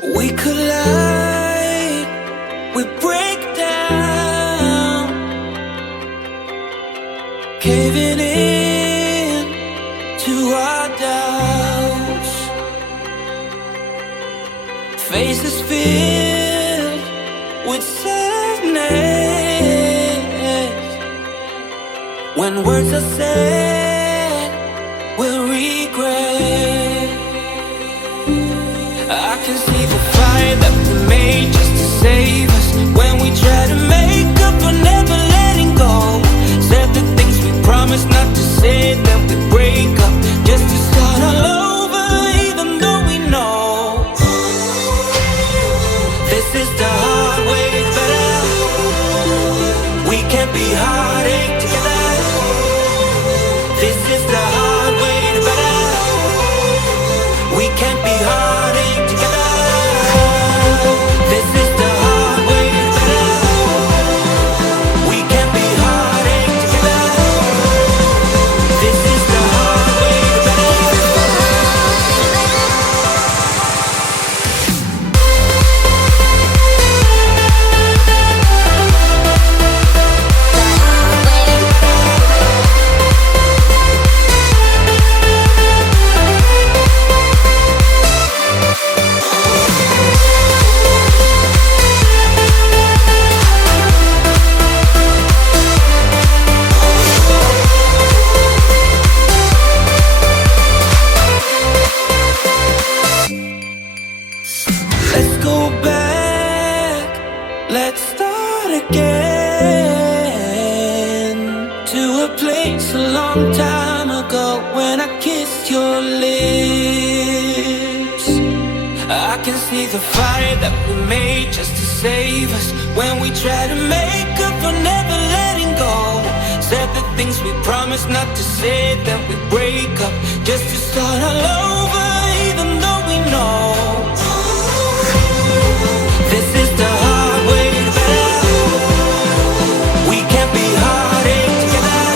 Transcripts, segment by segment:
We collide, we break down, caving in to our doubts. Faces filled with sadness. When words are said, we'll regret. I can see the fire that we made just to save us. When we try to make up for never letting go. Said the things we promised not to say, then we break up just to start all over, even though we know this is the hard way better. We can't be heartache together. This is the hard way better. We can't be heartache together. This is the hard way better. We can't be heartache together. This is the hard way better. Let's go back, let's start again, to a place a long time ago when I kissed your lips. I can see the fire that we made just to save us. When we try to make up for never letting go. Said the things we promised not to say, then we break up just to start all over, even though we know this is the hard way better. We can't be heartache together.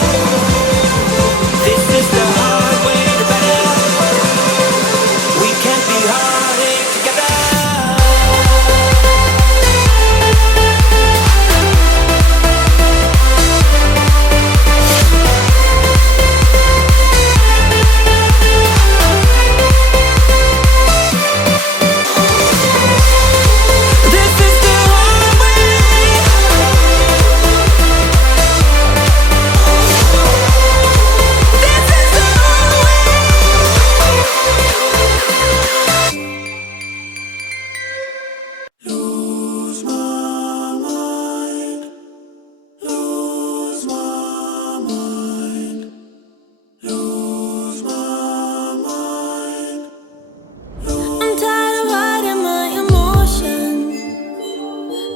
This is the hard way better. We can't be heartache together. This is the hard way. This is the hard way. Lose my mind, lose my mind, lose my mind. I'm tired of hiding my emotions.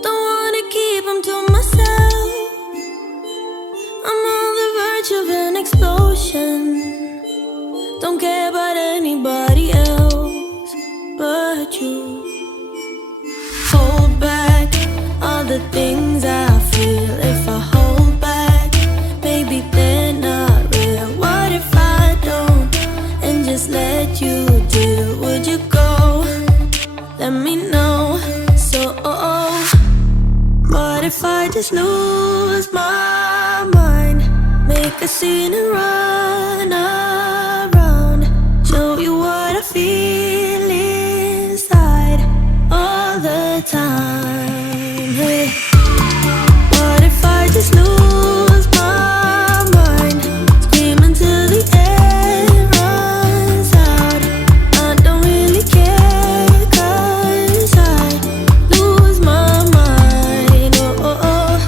Don't wanna keep them to myself. I'm on the verge of an explosion. Don't care about anybody else but you. Hold back all the things I feel. If I hold back, maybe they're not real. What if I don't and just let you deal? Would you go? Let me know. So, what if I just lose my mind? Make a scene and run around. Show you what I feel inside all the time. Hey. What if I just lose my mind? Scream until the air runs out. I don't really care, 'cause I lose my mind. Oh, oh, oh.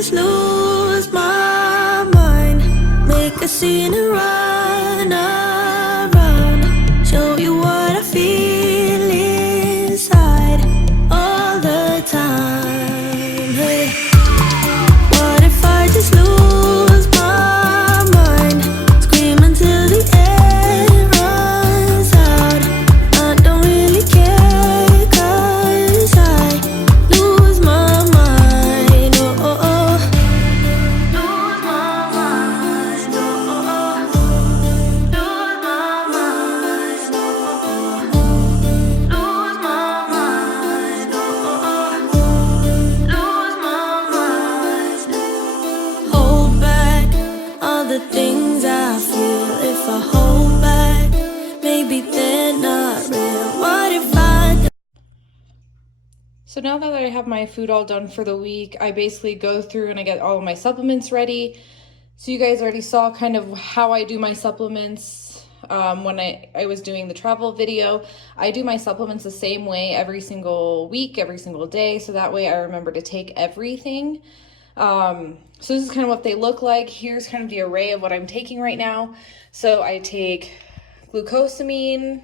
just lose my mind, make a scene and run around, show you what I feel inside all the time. Hey, what if I just lose my mind, scream until the air runs out? I don't really care, 'cause I lose my mind. Oh, oh, oh. Lose my mind. Oh, oh, oh. Lose my mind. Oh, oh, oh. Lose my mind. Oh, oh, oh. Lose my mind. Hold back all the things I feel. If I hold back, maybe they're not real. What if I So now that I have my food all done for the week, I basically go through and I get all of my supplements ready. So you guys already saw kind of how I do my supplements when I was doing the travel video. I do my supplements the same way every single week, every single day. So that way I remember to take everything. So this is kind of what they look like. Here's kind of the array of what I'm taking right now. So I take glucosamine.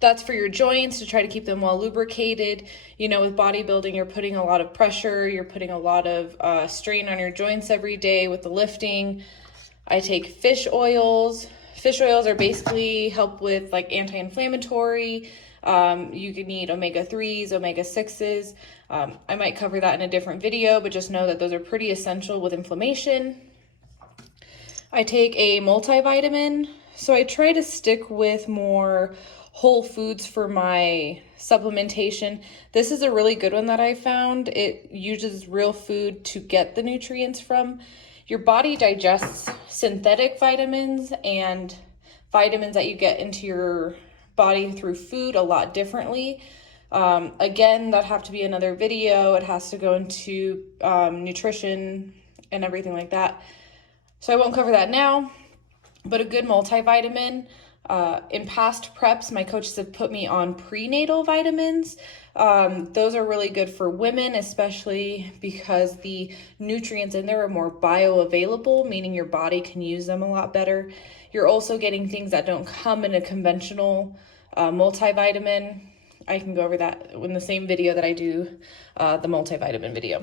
That's for your joints to try to keep them well lubricated. You know, with bodybuilding, you're putting a lot of pressure, you're putting a lot of strain on your joints every day with the lifting. I take fish oils. Fish oils are basically help with like anti-inflammatory. You can need omega-3s, omega-6s. I might cover that in a different video, but just know that those are pretty essential with inflammation. I take a multivitamin. So I try to stick with more whole foods for my supplementation. This is a really good one that I found. It uses real food to get the nutrients from. Your body digests synthetic vitamins and vitamins that you get into your body through food a lot differently. Again, that have to be another video. It has to go into nutrition and everything like that. So I won't cover that now, but a good multivitamin. In past preps, my coaches have put me on prenatal vitamins. Those are really good for women, especially because the nutrients in there are more bioavailable, meaning your body can use them a lot better. You're also getting things that don't come in a conventional multivitamin. I can go over that in the same video that I do the multivitamin video.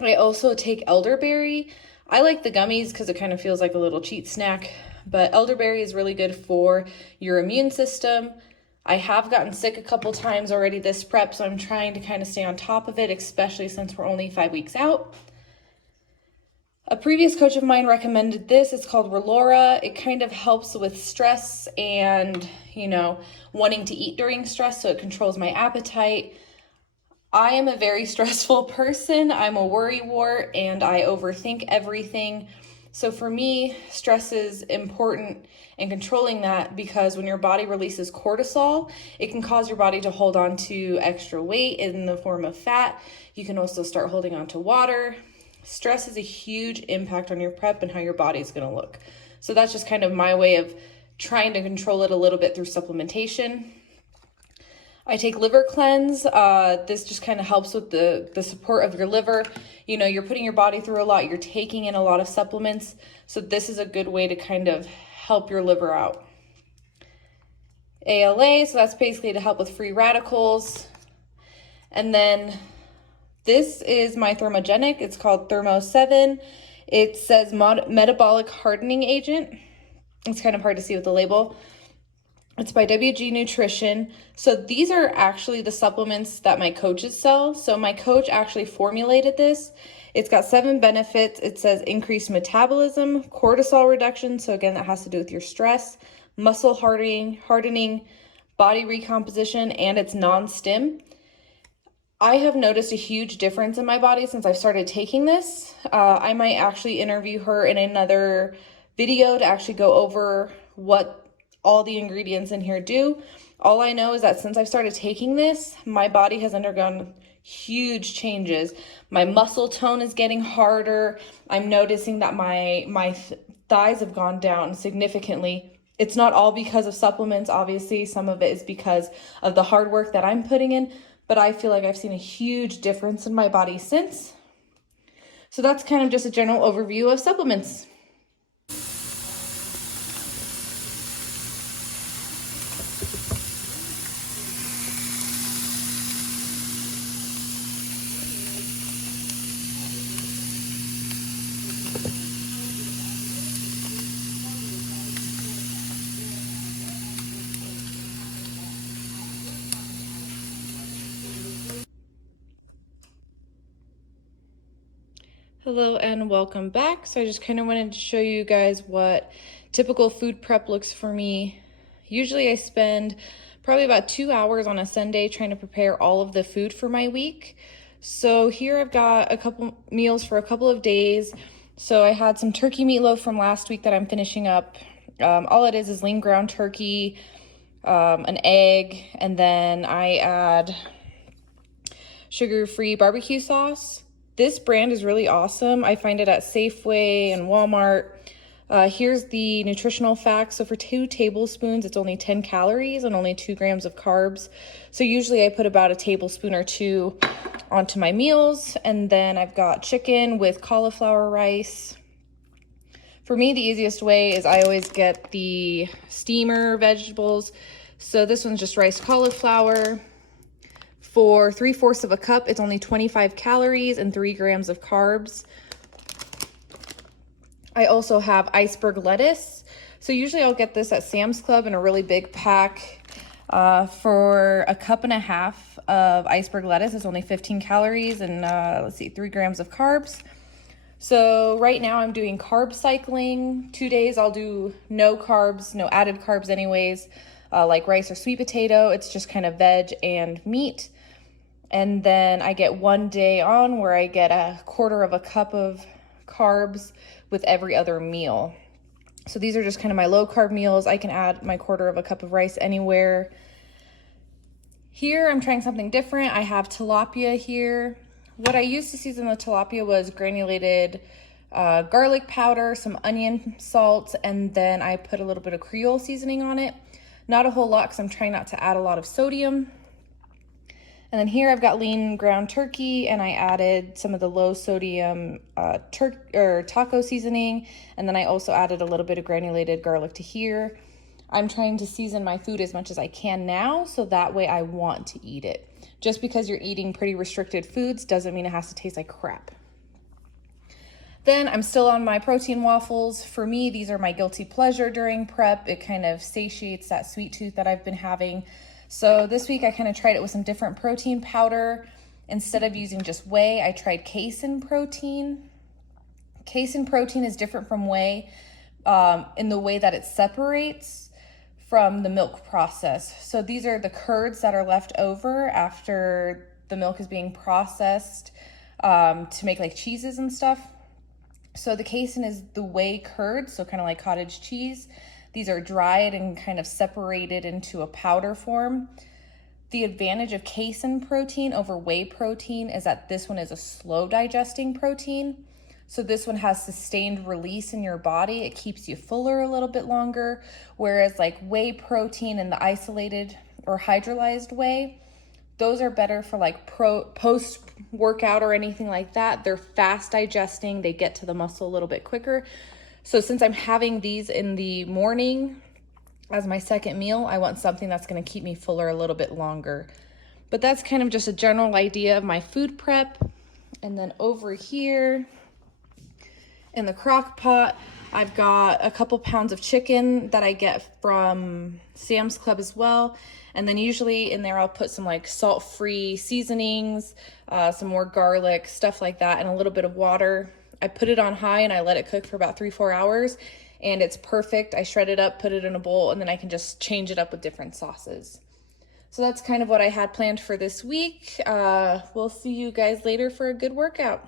I also take elderberry. I like the gummies because it kind of feels like a little cheat snack, but elderberry is really good for your immune system. I have gotten sick a couple times already this prep, so I'm trying to kind of stay on top of it, especially since we're only 5 weeks out. A previous coach of mine recommended this. It's called Relora. It kind of helps with stress and, you know, wanting to eat during stress, so it controls my appetite. I am a very stressful person. I'm a worrywart and I overthink everything. So for me, stress is important in controlling that, because when your body releases cortisol, it can cause your body to hold on to extra weight in the form of fat. You can also start holding on to water. Stress has a huge impact on your prep and how your body is going to look. So that's just kind of my way of trying to control it a little bit through supplementation. I take liver cleanse. This just kind of helps with the support of your liver. You know, you're putting your body through a lot. You're taking in a lot of supplements. So this is a good way to kind of help your liver out. ALA, so that's basically to help with free radicals. And then this is my thermogenic. It's called Thermo 7. It says metabolic hardening agent. It's kind of hard to see with the label. It's by WG Nutrition. So these are actually the supplements that my coaches sell. So my coach actually formulated this. It's got 7 benefits. It says increased metabolism, cortisol reduction. So again, that has to do with your stress, muscle hardening, body recomposition, and it's non-stim. I have noticed a huge difference in my body since I've started taking this. I might actually interview her in another video to actually go over what all the ingredients in here do. All I know is that since I've started taking this, my body has undergone huge changes. My muscle tone is getting harder. I'm noticing that my thighs have gone down significantly. It's not all because of supplements, obviously. Some of it is because of the hard work that I'm putting in, but I feel like I've seen a huge difference in my body since. So that's kind of just a general overview of supplements. Hello and welcome back. So I just kind of wanted to show you guys what typical food prep looks for me. Usually I spend probably about 2 hours on a Sunday trying to prepare all of the food for my week. So here I've got a couple meals for a couple of days. So I had some turkey meatloaf from last week that I'm finishing up. All it is lean ground turkey, an egg, and then I add sugar-free barbecue sauce. This brand is really awesome. I find it at Safeway and Walmart. Here's the nutritional facts. So for 2 tablespoons, it's only 10 calories and only 2 grams of carbs. So usually I put about a tablespoon or 2 onto my meals. And then I've got chicken with cauliflower rice. For me, the easiest way is I always get the steamer vegetables. So this one's just riced cauliflower. For 3/4 of a cup, it's only 25 calories and 3 grams of carbs. I also have iceberg lettuce. So usually I'll get this at Sam's Club in a really big pack. For a cup and a half of iceberg lettuce, it's only 15 calories and 3 grams of carbs. So right now I'm doing carb cycling. 2 days I'll do no carbs, no added carbs anyways, like rice or sweet potato. It's just kind of veg and meat. And then I get 1 day on where I get a 1/4 of a cup of carbs with every other meal. So these are just kind of my low carb meals. I can add my 1/4 of a cup of rice anywhere. Here I'm trying something different. I have tilapia here. What I used to season the tilapia was granulated garlic powder, some onion salt, and then I put a little bit of Creole seasoning on it. Not a whole lot because I'm trying not to add a lot of sodium. And then here I've got lean ground turkey, and I added some of the low sodium taco seasoning. And then I also added a little bit of granulated garlic to here. I'm trying to season my food as much as I can now, so that way I want to eat it. Just because you're eating pretty restricted foods doesn't mean it has to taste like crap. Then I'm still on my protein waffles. For me, these are my guilty pleasure during prep. It kind of satiates that sweet tooth that I've been having. So this week I kind of tried it with some different protein powder. Instead of using just whey, I tried casein protein. Casein protein is different from whey in the way that it separates from the milk process. So these are the curds that are left over after the milk is being processed to make like cheeses and stuff. So the casein is the whey curds, so kind of like cottage cheese. These are dried and kind of separated into a powder form. The advantage of casein protein over whey protein is that this one is a slow digesting protein. So this one has sustained release in your body. It keeps you fuller a little bit longer, whereas like whey protein and the isolated or hydrolyzed whey, those are better for like post-workout or anything like that. They're fast digesting. They get to the muscle a little bit quicker. So since I'm having these in the morning as my second meal, I want something that's going to keep me fuller a little bit longer. But that's kind of just a general idea of my food prep. And then over here in the crock pot, I've got a couple pounds of chicken that I get from Sam's Club as well. And then usually in there, I'll put some like salt-free seasonings, some more garlic, stuff like that, and a little bit of water. I put it on high and I let it cook for about 3-4 hours, and it's perfect. I shred it up, put it in a bowl, and then I can just change it up with different sauces. So that's kind of what I had planned for this week. We'll see you guys later for a good workout.